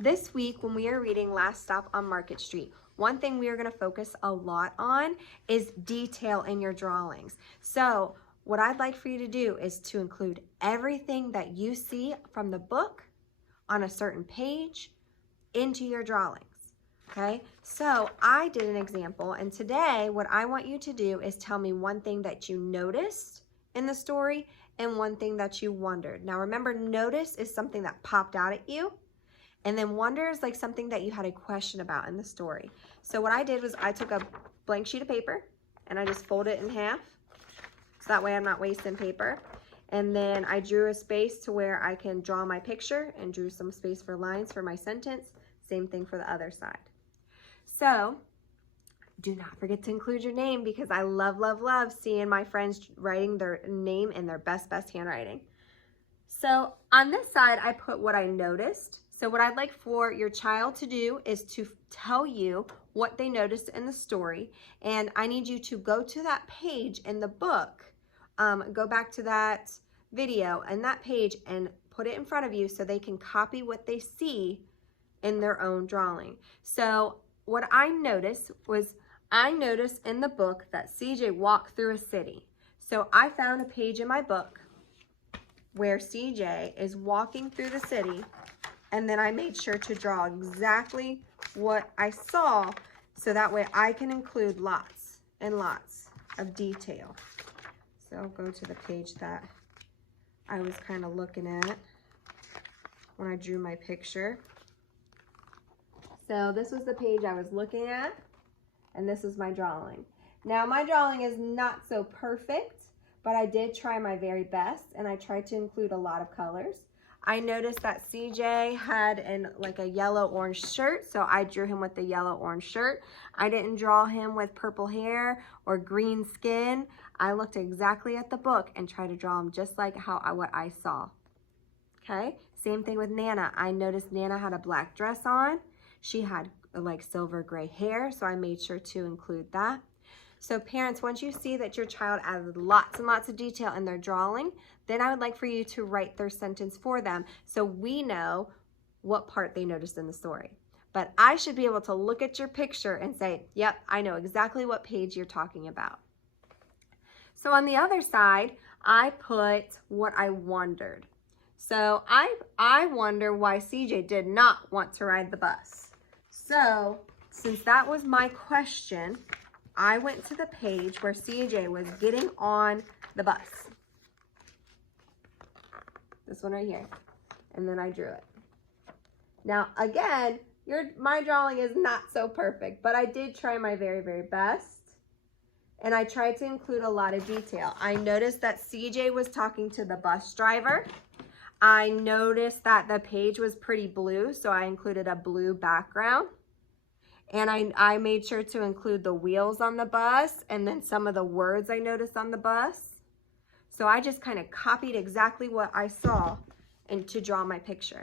This week when we are reading Last Stop on Market Street, one thing we are going to focus a lot on is detail in your drawings. So what I'd like for you to do is to include everything that you see from the book on a certain page into your drawings. Okay, so I did an example, and today what I want you to do is tell me one thing that you noticed in the story and one thing that you wondered. Now remember, notice is something that popped out at you, and then wonder is like something that you had a question about in the story. So what I did was I took a blank sheet of paper and I just folded it in half, so that way I'm not wasting paper. And then I drew a space to where I can draw my picture and drew some space for lines for my sentence. Same thing for the other side. So do not forget to include your name, because I love, love, love seeing my friends writing their name in their best handwriting. So on this side, I put what I noticed. So what I'd like for your child to do is to tell you what they noticed in the story. And I need you to go to that page in the book, go back to that video and that page and put it in front of you so they can copy what they see in their own drawing. So what I noticed was, I noticed in the book that CJ walked through a city. So I found a page in my book where CJ is walking through the city, and then I made sure to draw exactly what I saw, so that way I can include lots and lots of detail. So I'll go to the page that I was kind of looking at when I drew my picture. So this was the page I was looking at, and this is my drawing. Now my drawing is not so perfect, but I did try my very best, and I tried to include a lot of colors. I noticed that CJ had like a yellow-orange shirt, so I drew him with the yellow-orange shirt. I didn't draw him with purple hair or green skin. I looked exactly at the book and tried to draw him just like what I saw. Okay, same thing with Nana. I noticed Nana had a black dress on. She had like silver gray hair, so I made sure to include that. So parents, once you see that your child added lots and lots of detail in their drawing, then I would like for you to write their sentence for them so we know what part they noticed in the story. But I should be able to look at your picture and say, yep, I know exactly what page you're talking about. So on the other side, I put what I wondered. So I wonder why CJ did not want to ride the bus. So since that was my question, I went to the page where CJ was getting on the bus. This one right here. And then I drew it. Now again, my drawing is not so perfect, but I did try my very, very best. And I tried to include a lot of detail. I noticed that CJ was talking to the bus driver. I noticed that the page was pretty blue, so I included a blue background. And I made sure to include the wheels on the bus and then some of the words I noticed on the bus. So I just kind of copied exactly what I saw and to draw my picture.